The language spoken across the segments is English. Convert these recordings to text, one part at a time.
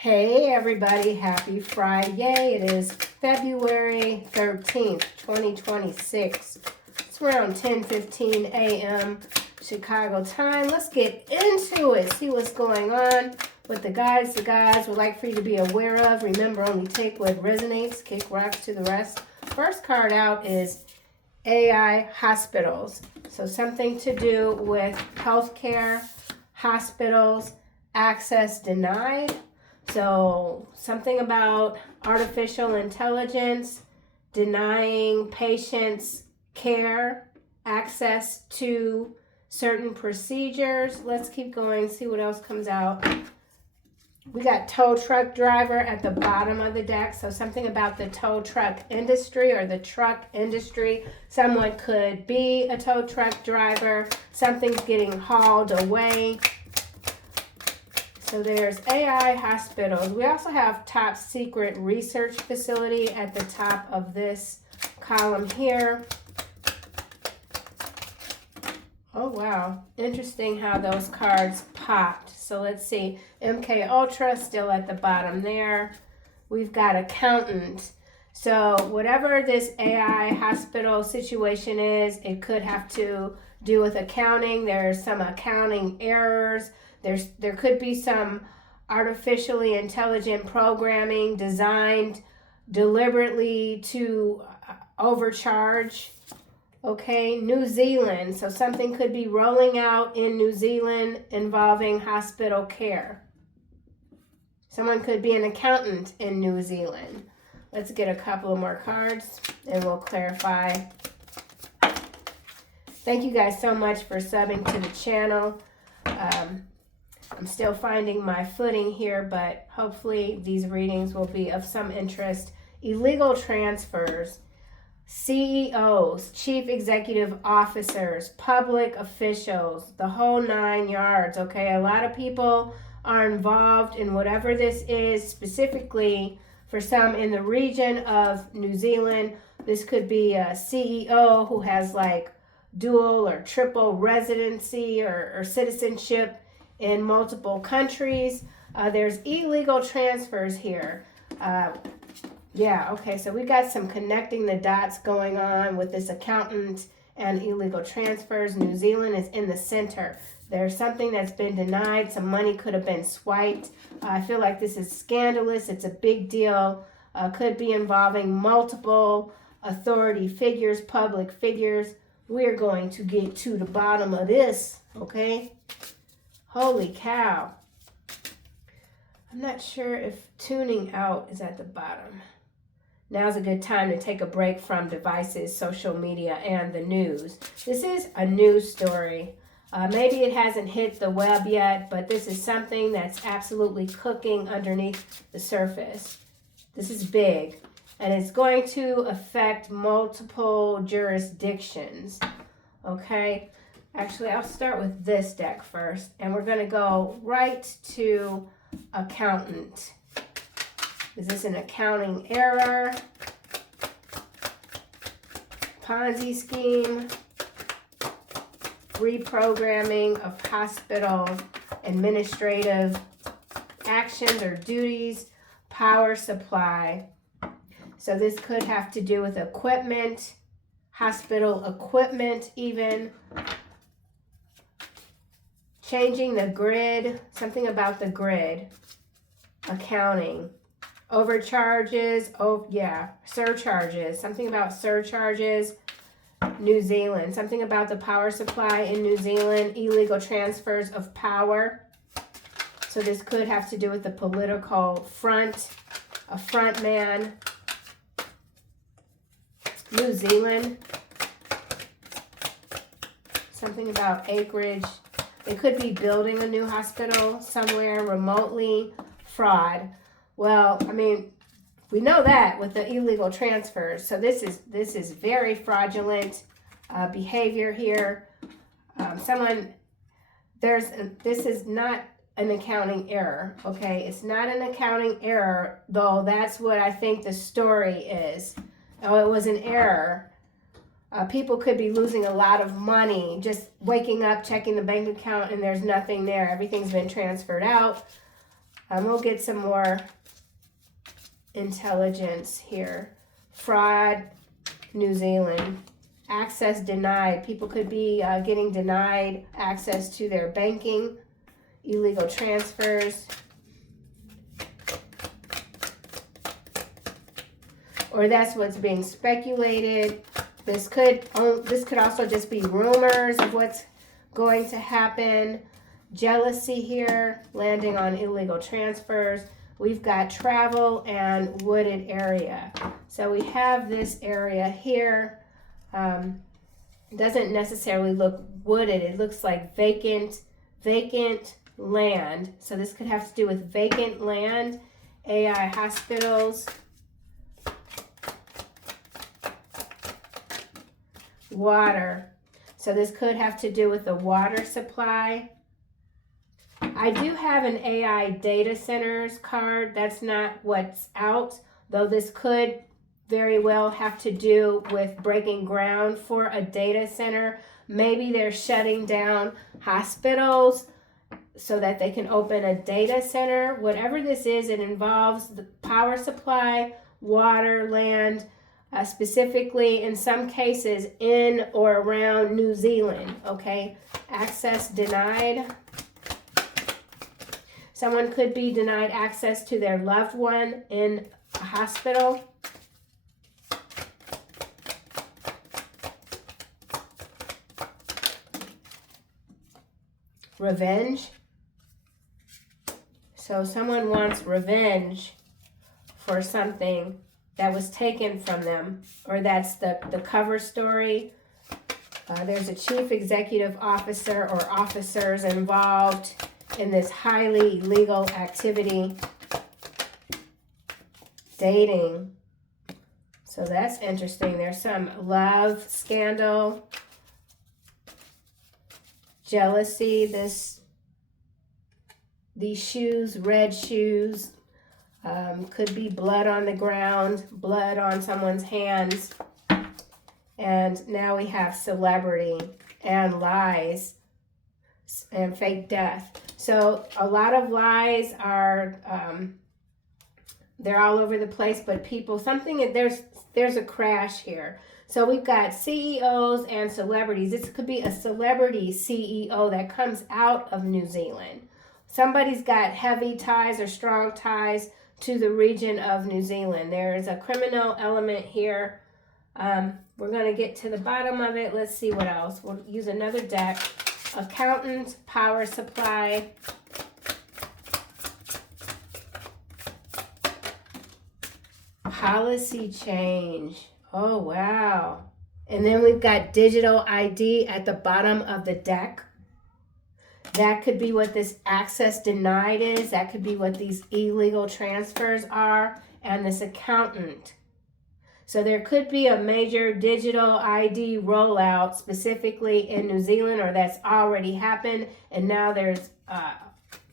Hey everybody, happy Friday. It is February 13th, 2026. It's around 10:15 a.m. Chicago time. Let's get into it, see what's going on with the guides would like for you to be aware of. Remember, only take what resonates, kick rocks to the rest. First card out is AI hospitals. So something to do with healthcare, hospitals, access denied. So something about artificial intelligence, denying patients care, access to certain procedures. Let's keep going, see what else comes out. We got tow truck driver at the bottom of the deck. So something about the tow truck industry or the truck industry. Someone could be a tow truck driver. Something's getting hauled away. So there's AI hospitals. We also have top secret research facility at the top of this column here. Oh, wow. Interesting how those cards popped. So let's see. MK Ultra still at the bottom there. We've got accountant. So whatever this AI hospital situation is, it could have to do with accounting. There's some accounting errors. There could be some artificially intelligent programming designed deliberately to overcharge. Okay, New Zealand. So something could be rolling out in New Zealand involving hospital care. Someone could be an accountant in New Zealand. Let's get a couple of more cards and we'll clarify. Thank you guys so much for subbing to the channel. I'm still finding my footing here, but hopefully these readings will be of some interest. Illegal transfers, CEOs, chief executive officers, public officials, the whole 9 yards, okay? A lot of people are involved in whatever this is, specifically for some in the region of New Zealand. This could be a CEO who has like dual or triple residency or citizenship in multiple countries. There's illegal transfers here. Yeah, okay, so we got some connecting the dots going on with this accountant and illegal transfers. New Zealand is in the center. There's something that's been denied. Some money could have been swiped. I feel like this is scandalous. It's a big deal. Could be involving multiple authority figures, public figures. We're going to get to the bottom of this, okay? Holy cow. I'm not sure if tuning out is at the bottom. Now's a good time to take a break from devices, social media, and the news. This is a news story. Maybe it hasn't hit the web yet, but this is something that's absolutely cooking underneath the surface. This is big, and it's going to affect multiple jurisdictions, okay? Actually, I'll start with this deck first, and we're going to go right to accountant. Is this an accounting error? Ponzi scheme? Reprogramming of hospital administrative actions or duties? Power supply. So this could have to do with equipment, hospital equipment even. Changing the grid, something about the grid, accounting, overcharges, surcharges, something about surcharges, New Zealand, something about the power supply in New Zealand, illegal transfers of power. So this could have to do with the political front, a front man, New Zealand, something about acreage. They could be building a new hospital somewhere remotely. Fraud. Well, I mean, we know that with the illegal transfers. So this is very fraudulent behavior here. This is not an accounting error. Okay, it's not an accounting error, though. That's what I think the story is. Oh, it was an error. People could be losing a lot of money just waking up, checking the bank account, and there's nothing there. Everything's been transferred out. We'll get some more intelligence here. Fraud, New Zealand. Access denied. People could be getting denied access to their banking. Illegal transfers. Or that's what's being speculated. This could also just be rumors of what's going to happen. Jealousy here, landing on illegal transfers. We've got travel and wooded area. So we have this area here. Doesn't necessarily look wooded. It looks like vacant land. So this could have to do with vacant land, AI hospitals, water. So this could have to do with the water supply. I do have an AI data centers card. That's not what's out, though this could very well have to do with breaking ground for a data center. Maybe they're shutting down hospitals so that they can open a data center. Whatever this is, it involves the power supply, water, land, specifically in some cases in or around New Zealand, okay? Access denied. Someone could be denied access to their loved one in a hospital. Revenge. So someone wants revenge for something that was taken from them, or that's the cover story. There's a chief executive officer or officers involved in this highly illegal activity. Dating. So that's interesting. There's some love scandal. Jealousy. These shoes, red shoes, could be blood on the ground, blood on someone's hands. And now we have celebrity and lies and fake death. So a lot of lies are, they're all over the place, but people, there's a crash here. So we've got CEOs and celebrities. This could be a celebrity CEO that comes out of New Zealand. Somebody's got heavy ties or strong ties to the region of New Zealand. There is a criminal element here. We're going to get to the bottom of it. Let's see what else. We'll use another deck. Accountant, power supply. Policy change. Oh, wow. And then we've got digital ID at the bottom of the deck. That could be what this access denied is. That could be what these illegal transfers are. And this accountant. So there could be a major digital ID rollout specifically in New Zealand, or that's already happened. And now there's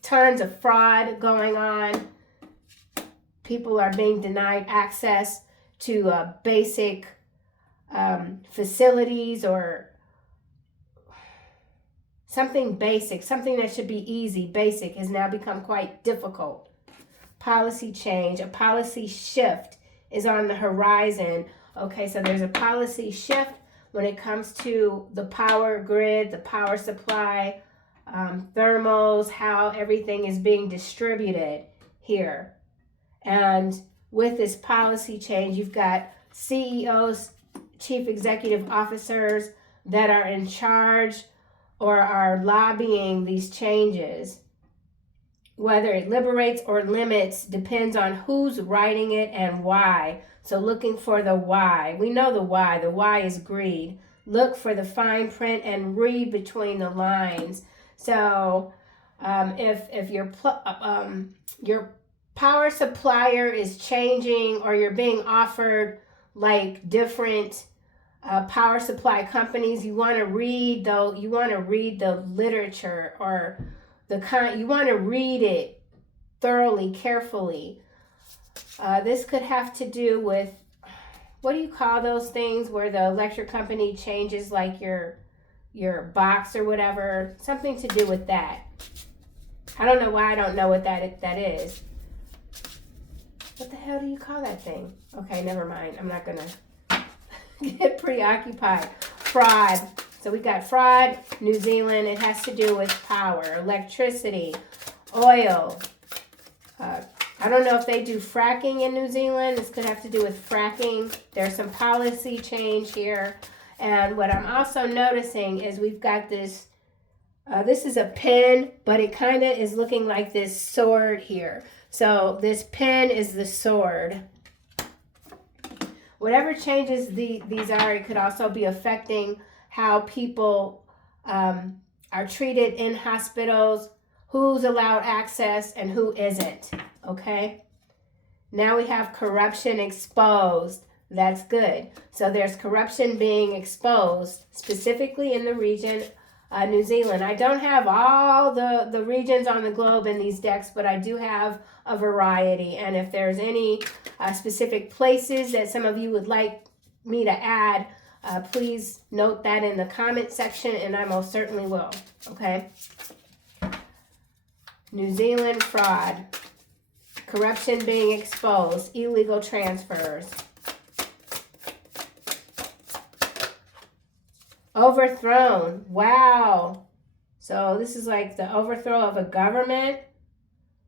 tons of fraud going on. People are being denied access to basic facilities, or something basic, something that should be easy, basic, has now become quite difficult. Policy change, a policy shift is on the horizon. Okay, so there's a policy shift when it comes to the power grid, the power supply, thermals, how everything is being distributed here. And with this policy change, you've got CEOs, chief executive officers that are in charge or are lobbying these changes. Whether it liberates or limits depends on who's writing it and why. So looking for the why. We know the why. The why is greed. Look for the fine print and read between the lines. So if your power supplier is changing, or you're being offered like different power supply companies, you want to read the literature, or you want to read it thoroughly, carefully. This could have to do with, what do you call those things where the electric company changes like your box or whatever? Something to do with that. I don't know why I don't know what that is. What the hell do you call that thing? Okay, never mind. I'm not going to get preoccupied. Fraud. So we got fraud, New Zealand. It has to do with power, electricity, oil. I don't know if they do fracking in New Zealand. This could have to do with fracking. There's some policy change here. And what I'm also noticing is we've got this, this is a pen, but it kind of is looking like this sword here. So this pen is the sword. Whatever changes these are, it could also be affecting how people are treated in hospitals, who's allowed access and who isn't, okay? Now we have corruption exposed. That's good. So there's corruption being exposed, specifically in the region, New Zealand. I don't have all the regions on the globe in these decks, but I do have a variety. And if there's any specific places that some of you would like me to add, please note that in the comment section, and I most certainly will, okay? New Zealand fraud, corruption being exposed, illegal transfers, overthrown. Wow. So this is like the overthrow of a government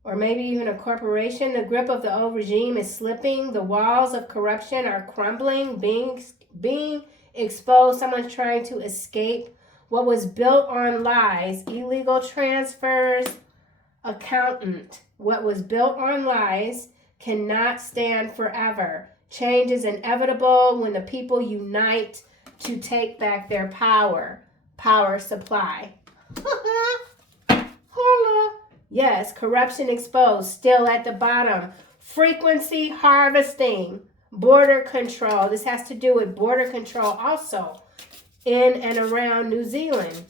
or maybe even a corporation. The grip of the old regime is slipping. The walls of corruption are crumbling, being exposed. Someone's trying to escape what was built on lies, illegal transfers, accountant. What was built on lies cannot stand forever. Change is inevitable when the people unite to take back their power. Power supply. Yes, corruption exposed, still at the bottom. Frequency harvesting, border control. This has to do with border control also in and around New Zealand.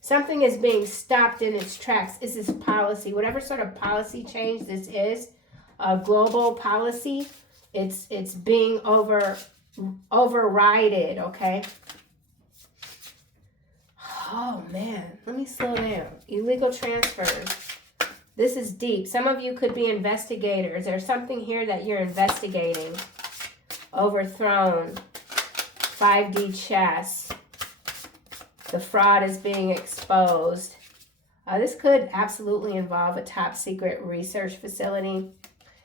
Something is being stopped in its tracks. Is this policy? Whatever sort of policy change this is, a global policy, it's being overrided, okay? Oh, man. Let me slow down. Illegal transfers. This is deep. Some of you could be investigators. There's something here that you're investigating. Overthrown. 5D chess. The fraud is being exposed. This could absolutely involve a top secret research facility.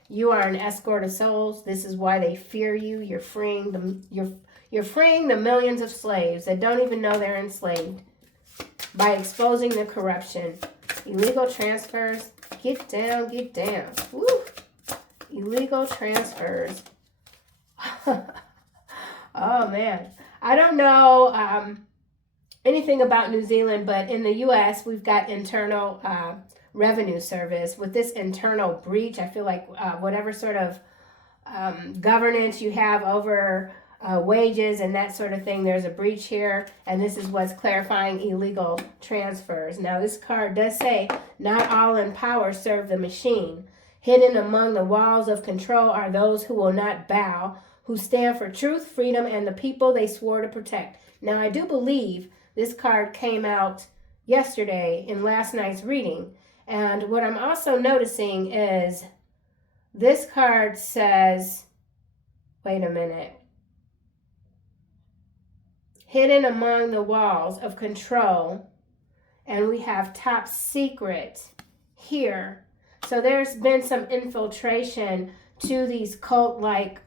You are an escort of souls. This is why they fear you. You're freeing the millions of slaves that don't even know they're enslaved by exposing the corruption. Illegal transfers. Get down, get down. Woo. Illegal transfers. Oh, man. I don't know anything about New Zealand, but in the U.S., we've got internal revenue service. With this internal breach, I feel like whatever sort of governance you have over wages and that sort of thing, there's a breach here, and this is what's clarifying illegal transfers. Now, this card does say, not all in power serve the machine. Hidden among the walls of control are those who will not bow, who stand for truth, freedom, and the people they swore to protect. Now, I do believe this card came out yesterday in last night's reading. And what I'm also noticing is this card says, wait a minute. Hidden among the walls of control. And we have top secret here. So there's been some infiltration to these cult-like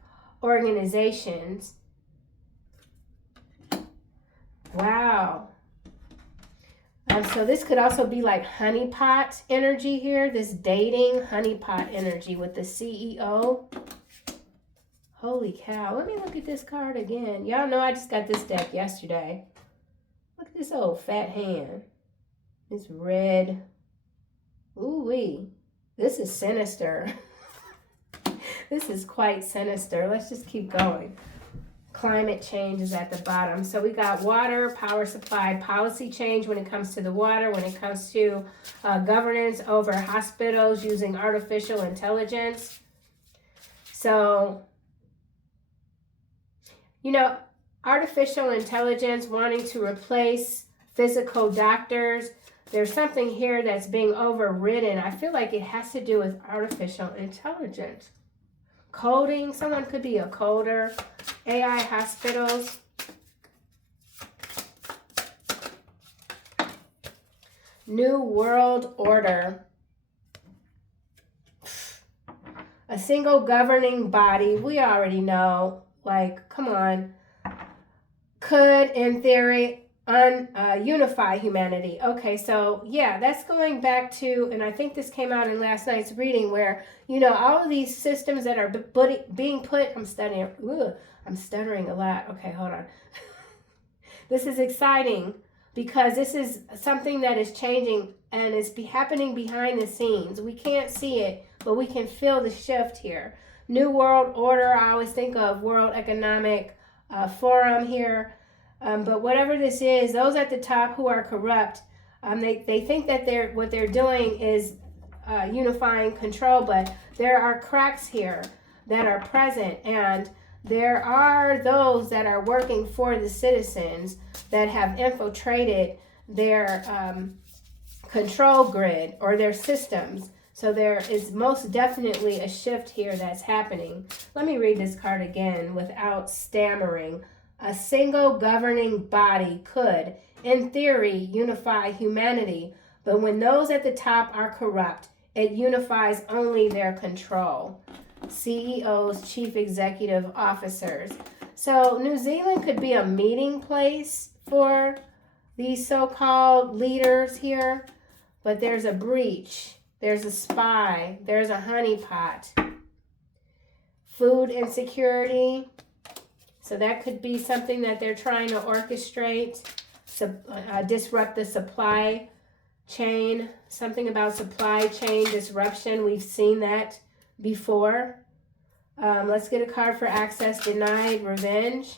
organizations. Wow. So this could also be like honeypot energy here. This dating honeypot energy with the CEO. Holy cow. Let me look at this card again. Y'all know I just got this deck yesterday. Look at this old fat hand. It's red. Ooh-wee. This is sinister. This is quite sinister. Let's just keep going. Climate change is at the bottom. So we got water, power supply, policy change when it comes to the water, when it comes to governance over hospitals using artificial intelligence. So, you know, artificial intelligence wanting to replace physical doctors. there's something here that's being overridden. I feel like it has to do with artificial intelligence. Coding, someone could be a coder. AI hospitals. New World Order. A single governing body. We already know. Like, come on. Could, in theory, unify humanity. Okay, so yeah, that's going back to, and I think this came out in last night's reading, where, you know, all of these systems that are being put, I'm stuttering a lot. Okay, hold on. This is exciting because this is something that is changing and is happening behind the scenes. We can't see it, but we can feel the shift here. New World Order, I always think of World Economic Forum here. But whatever this is, those at the top who are corrupt, they think that what they're doing is unifying control, but there are cracks here that are present, and there are those that are working for the citizens that have infiltrated their control grid or their systems. So there is most definitely a shift here that's happening. Let me read this card again without stammering. A single governing body could, in theory, unify humanity, but when those at the top are corrupt, it unifies only their control. CEOs, chief executive officers. So New Zealand could be a meeting place for these so-called leaders here, but there's a breach, there's a spy, there's a honeypot. Food insecurity. So that could be something that they're trying to orchestrate, disrupt the supply chain, something about supply chain disruption. We've seen that before. Let's get a card for access denied, revenge.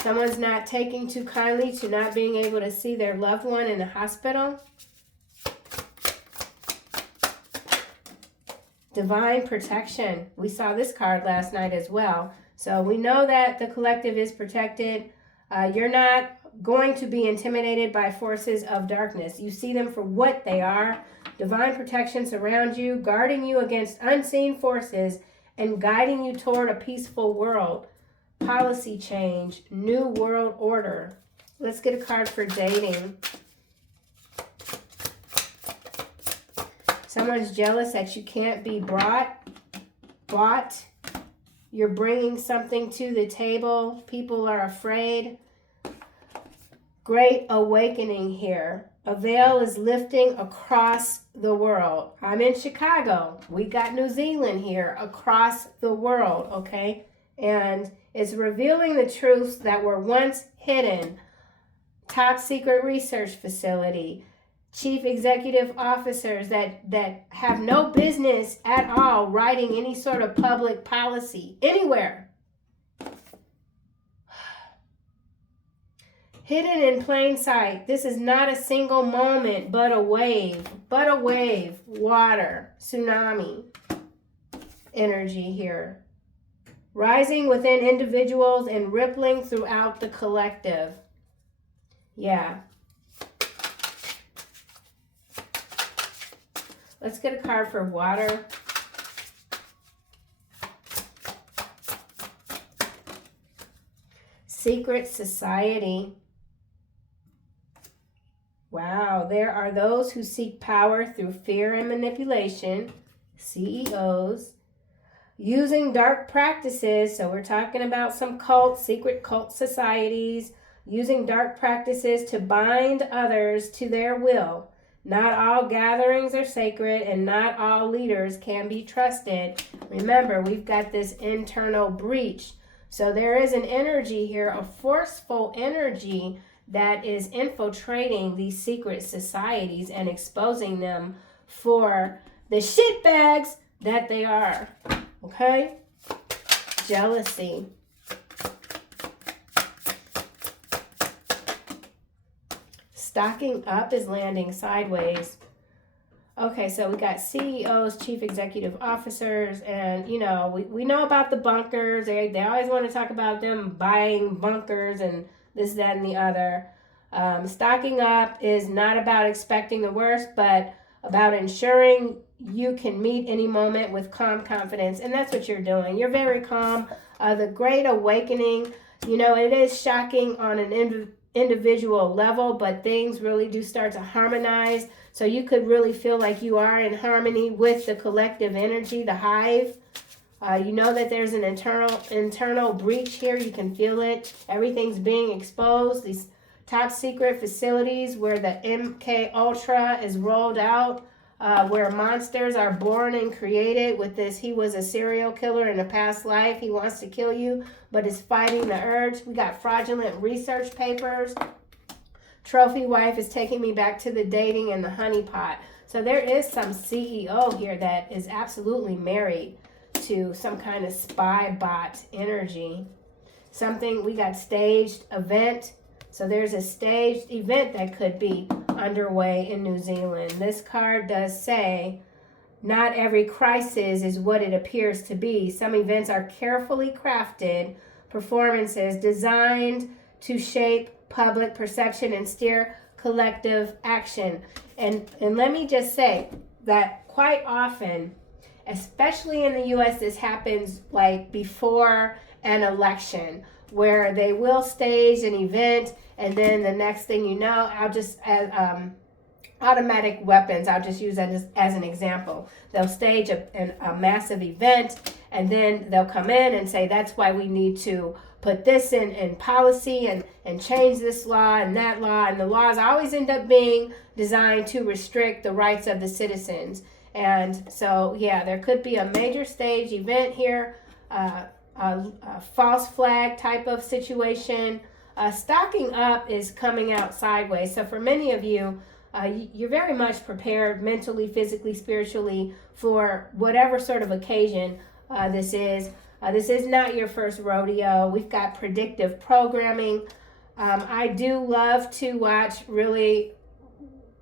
Someone's not taking too kindly to not being able to see their loved one in the hospital. Divine protection. We saw this card last night as well. So we know that the collective is protected. You're not going to be intimidated by forces of darkness. You see them for what they are. Divine protection surrounds you, guarding you against unseen forces and guiding you toward a peaceful world. Policy change, new world order. Let's get a card for dating. Someone's jealous that you can't be bought. You're bringing something to the table. People are afraid. Great awakening here. A veil is lifting across the world. I'm in Chicago. We got New Zealand here, across the world, okay? And it's revealing the truths that were once hidden. Top secret research facility. Chief executive officers that have no business at all writing any sort of public policy anywhere. Hidden in plain sight. This is not a single moment, but a wave, water, tsunami energy here. Rising within individuals and rippling throughout the collective. Yeah. Let's get a card for water. Secret society. Wow, there are those who seek power through fear and manipulation. CEOs. Using dark practices. So we're talking about some cults, secret cult societies. Using dark practices to bind others to their will. Not all gatherings are sacred and not all leaders can be trusted. Remember, we've got this internal breach. So there is an energy here, a forceful energy that is infiltrating these secret societies and exposing them for the shitbags that they are. Okay? Jealousy. Stocking up is landing sideways. Okay, so we got CEOs, chief executive officers, and, you know, we know about the bunkers. They always want to talk about them buying bunkers and this, that, and the other. Stocking up is not about expecting the worst, but about ensuring you can meet any moment with calm confidence. And that's what you're doing. You're very calm. The Great Awakening, you know, it is shocking on an individual level, but things really do start to harmonize. So you could really feel like you are in harmony with the collective energy, the hive. You know that there's an internal breach here. You can feel it. Everything's being exposed. These top secret facilities where the MK Ultra is rolled out, where monsters are born and created with this. He was a serial killer in a past life. He wants to kill you, but is fighting the urge. We got fraudulent research papers. Trophy wife is taking me back to the dating and the honeypot. So there is some CEO here that is absolutely married to some kind of spy bot energy. Something, we got staged event. So there's a staged event that could be underway in New Zealand. This card does say, not every crisis is what it appears to be. Some events are carefully crafted performances designed to shape public perception and steer collective action. And let me just say that quite often, especially in the U.S., this happens like before an election, where they will stage an event, and then the next thing you know, I'll just automatic weapons, I'll just use that as an example. They'll stage a massive event, and then they'll come in and say, that's why we need to put this in policy and change this law and that law. And the laws always end up being designed to restrict the rights of the citizens. And so, yeah, there could be a major stage event here, a false flag type of situation. Stocking up is coming out sideways. So for many of you, you're very much prepared mentally, physically, spiritually for whatever sort of occasion this is. This is not your first rodeo. We've got predictive programming. I do love to watch really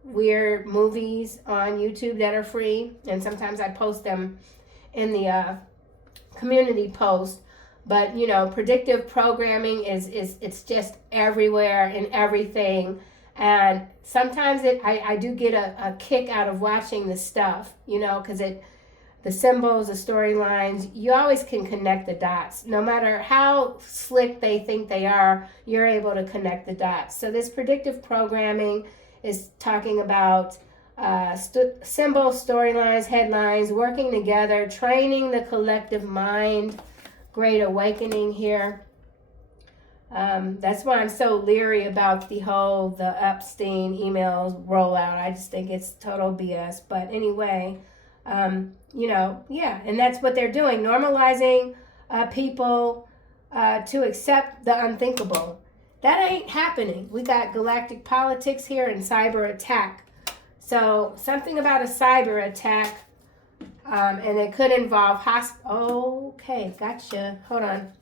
weird movies on YouTube that are free, and sometimes I post them in the community post. But you know, predictive programming is it's just everywhere in everything, and sometimes I do get a kick out of watching this stuff, you know, because the symbols, the storylines, you always can connect the dots. No matter how slick they think they are, you're able to connect the dots. So this predictive programming is talking about symbols, storylines, headlines, working together, training the collective mind. Great Awakening here. That's why I'm so leery about the Epstein emails rollout. I just think it's total BS. But anyway, you know, yeah, and that's what they're doing, normalizing people to accept the unthinkable. That ain't happening. We got galactic politics here and cyber attack. So something about a cyber attack, and it could involve okay, gotcha. Hold on.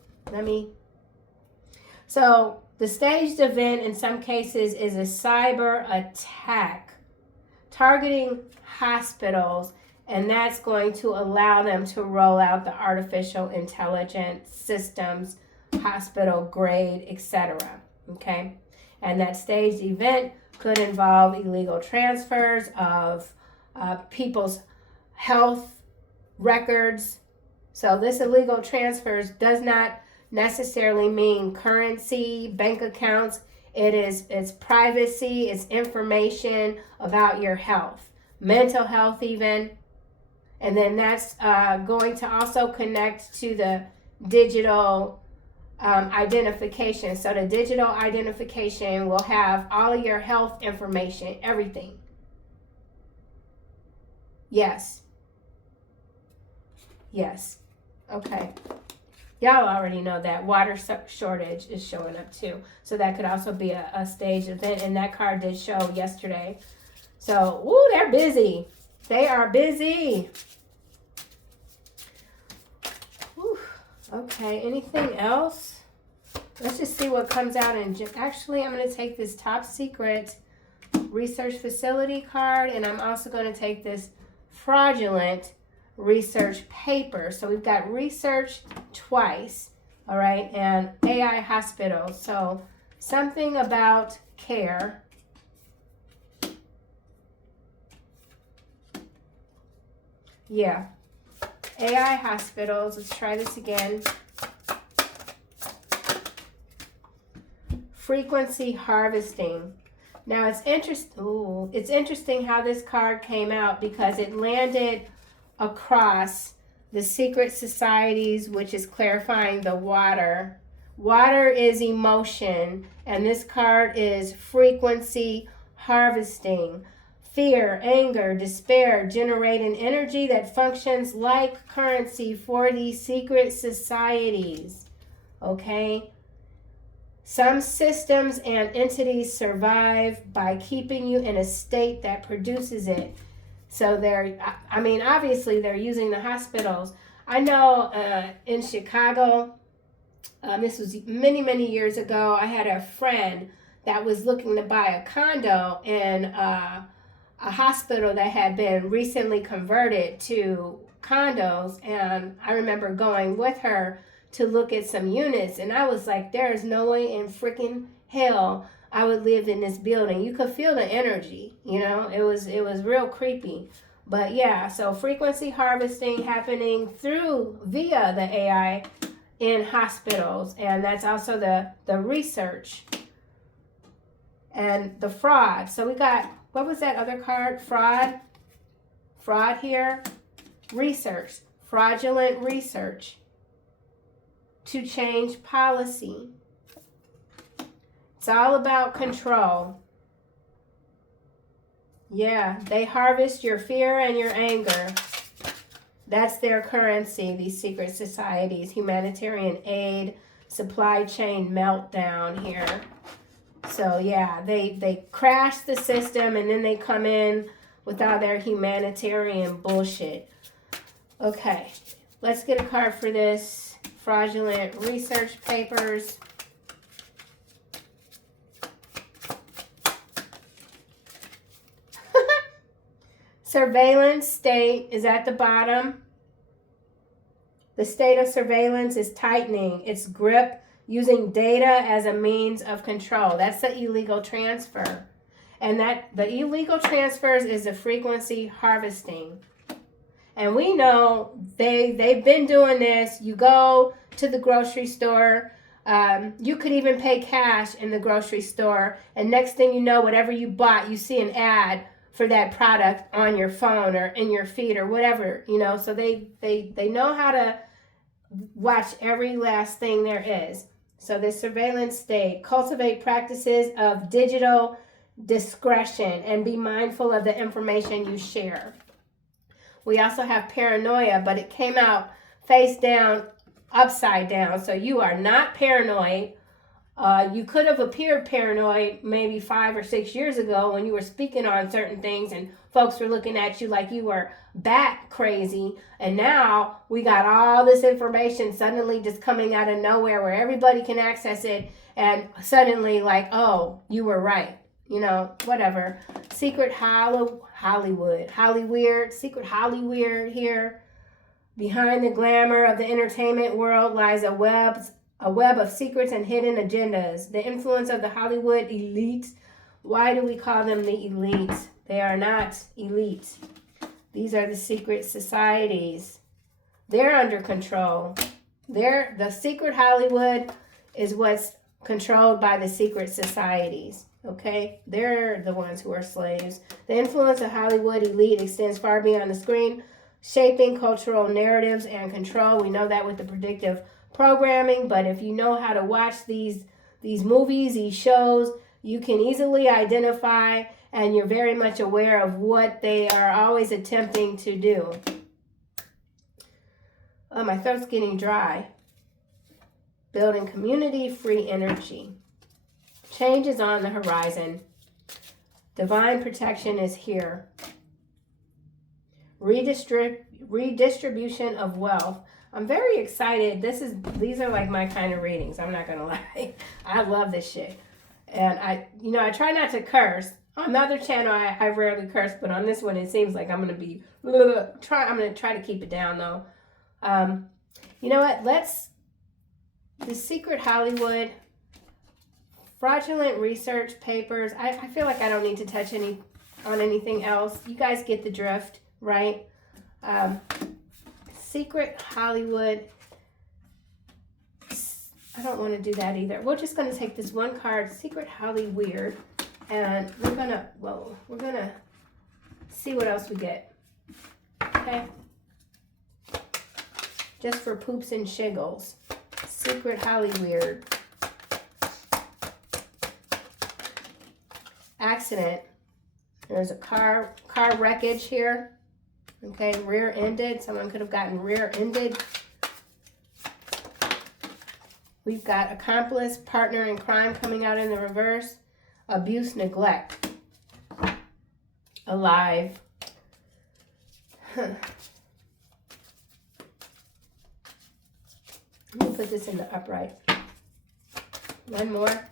So the staged event in some cases is a cyber attack targeting hospitals, and that's going to allow them to roll out the artificial intelligence systems, hospital grade, etc. Okay? And that staged event could involve illegal transfers of people's health records. So this illegal transfers does not necessarily mean currency, bank accounts. It's privacy, it's information about your health, mental health even. And then that's going to also connect to the digital identification. So the digital identification will have all of your health information, everything. Yes. Okay. Y'all already know that water shortage is showing up too. So that could also be a staged event. And that card did show yesterday. So, they're busy. They are busy. Okay, anything else? Let's just see what comes out in. Actually, I'm going to take this top secret research facility card, and I'm also going to take this fraudulent research paper. So we've got research twice, all right, and AI hospitals. So Something about care. Yeah. AI hospitals. Let's try this again. Frequency harvesting. Now it's interesting how this card came out because it landed across the secret societies, which is clarifying the water. Water is emotion, and this card is frequency harvesting. Fear, anger, despair generate an energy that functions like currency for these secret societies. Okay? Some systems and entities survive by keeping you in a state that produces it. So obviously they're using the hospitals. I know in Chicago, this was many, many years ago, I had a friend that was looking to buy a condo in a hospital that had been recently converted to condos. And I remember going with her to look at some units, and I was like, there's no way in freaking hell I would live in this building. You could feel the energy, you know. It was real creepy. But yeah, so frequency harvesting happening via the AI in hospitals, and that's also the research and the fraud. So we got, what was that other card? Fraud here. Research, fraudulent research to change policy. It's all about control. Yeah, they harvest your fear and your anger. That's their currency, these secret societies. Humanitarian aid, supply chain meltdown here. So yeah, they crash the system and then they come in with all their humanitarian bullshit. Okay, let's get a card for this. Fraudulent research papers. Surveillance state is at the bottom. The state of surveillance is tightening its grip using data as a means of control. That's the illegal transfer. And that the illegal transfers is the frequency harvesting. And we know they've been doing this. You go to the grocery store. You could even pay cash in the grocery store. And next thing you know, whatever you bought, you see an ad for that product on your phone or in your feed or whatever, you know. So they know how to watch every last thing there is. So the surveillance state, cultivate practices of digital discretion and be mindful of the information you share. We also have paranoia, but it came out face down, upside down. So you are not paranoid. You could have appeared paranoid maybe 5 or 6 years ago when you were speaking on certain things and folks were looking at you like you were bat crazy. And now we got all this information suddenly just coming out of nowhere where everybody can access it. And suddenly like, oh, you were right. You know, whatever. Secret Hollywood secret Hollywood here. Behind the glamour of the entertainment world lies a web of secrets and hidden agendas. The influence of the Hollywood elite. Why do we call them the elite? They are not elite. These are the secret societies. They're under control. The secret Hollywood is what's controlled by the secret societies. Okay, they're the ones who are slaves. The influence of Hollywood elite extends far beyond the screen, shaping cultural narratives and control. We know that with the predictive programming, but if you know how to watch these movies, these shows, you can easily identify and you're very much aware of what they are always attempting to do. Oh, my throat's getting dry. Building community, free energy. Change is on the horizon. Divine protection is here. Redistribution of wealth. I'm very excited. These are like my kind of readings. I'm not going to lie. I love this shit. And I try not to curse. On the other channel, I rarely curse, but on this one, it seems like I'm going to be, I'm going to try to keep it down though. You know what? The secret Hollywood, Fraudulent research papers. I feel like I don't need to touch on anything else. You guys get the drift, right? Secret Hollywood. I don't want to do that either. We're just going to take this one card, Secret Hollyweird, and we're going to see what else we get. Okay? Just for poops and shiggles. Secret Hollyweird. Accident. There's a car wreckage here. Okay, rear-ended. Someone could have gotten rear-ended. We've got accomplice, partner in crime coming out in the reverse. Abuse, neglect. Alive. Let me put this in the upright. One more.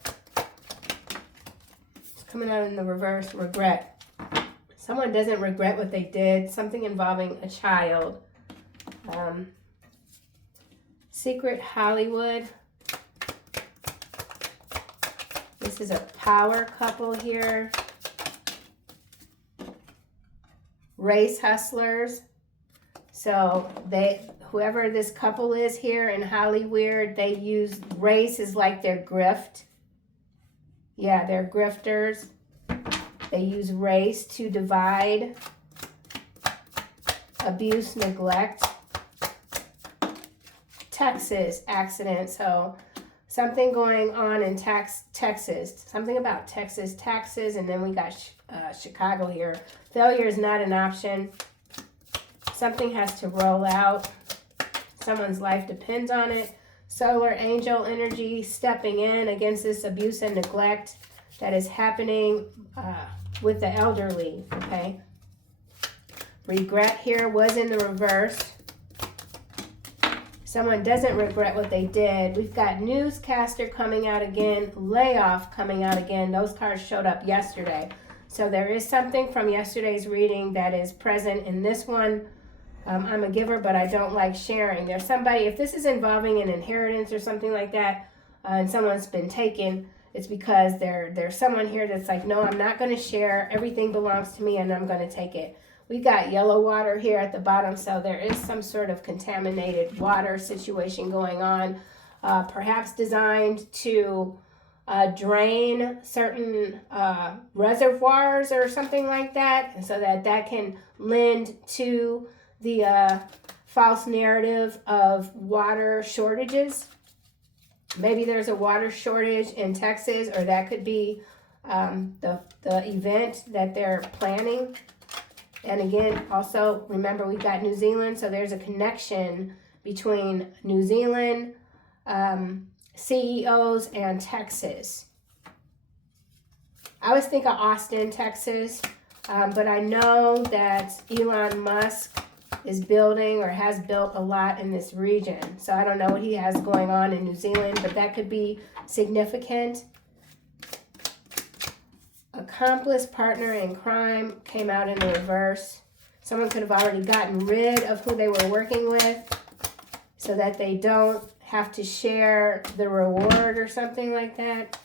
It's coming out in the reverse. Regret. Someone doesn't regret what they did. Something involving a child. Secret Hollywood. This is a power couple here. Race hustlers. So whoever this couple is here in Hollyweird, they use race as like their grift. Yeah, they're grifters. They use race to divide. Abuse, neglect. Texas accident. So something going on in Texas. Something about Texas taxes, and then we got Chicago here. Failure is not an option. Something has to roll out. Someone's life depends on it. Solar angel energy stepping in against this abuse and neglect that is happening with the elderly, okay? Regret here was in the reverse. Someone doesn't regret what they did. We've got newscaster coming out again, layoff coming out again. Those cards showed up yesterday. So there is something from yesterday's reading that is present in this one. I'm a giver, but I don't like sharing. There's somebody, if this is involving an inheritance or something like that, and someone's been taken, it's because there's someone here that's like, no, I'm not going to share. Everything belongs to me, and I'm going to take it. We got yellow water here at the bottom, so there is some sort of contaminated water situation going on, perhaps designed to drain certain reservoirs or something like that, and so that can lend to the false narrative of water shortages. Maybe there's a water shortage in Texas, or that could be the event that they're planning. And again, also, remember, we've got New Zealand, so there's a connection between New Zealand CEOs and Texas. I always think of Austin, Texas, but I know that Elon Musk is building or has built a lot in this region. So I don't know what he has going on in New Zealand, but that could be significant. Accomplice, partner in crime came out in the reverse. Someone could have already gotten rid of who they were working with so that they don't have to share the reward or something like that.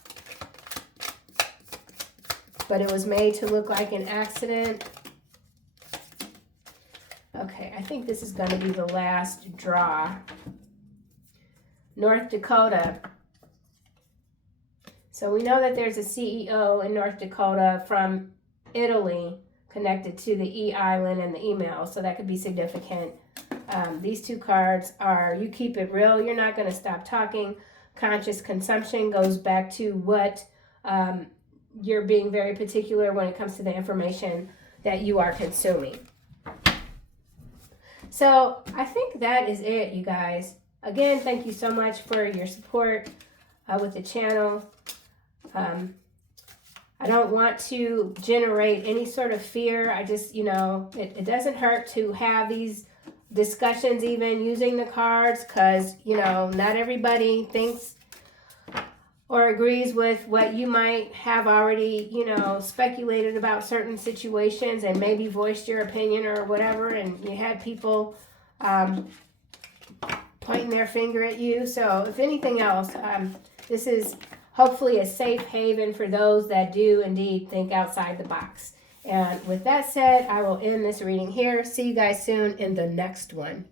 But it was made to look like an accident. Okay, I think this is going to be the last draw. North Dakota. So we know that there's a CEO in North Dakota from Italy connected to the E Island and the email, so that could be significant. These two cards are, you keep it real, you're not going to stop talking. Conscious consumption goes back to what you're being very particular when it comes to the information that you are consuming. So I think that is it, you guys. Again, thank you so much for your support with the channel. I don't want to generate any sort of fear. I just, it doesn't hurt to have these discussions even using the cards, because, not everybody thinks or agrees with what you might have already, speculated about certain situations and maybe voiced your opinion or whatever, and you had people pointing their finger at you. So if anything else, this is hopefully a safe haven for those that do indeed think outside the box. And with that said, I will end this reading here. See you guys soon in the next one.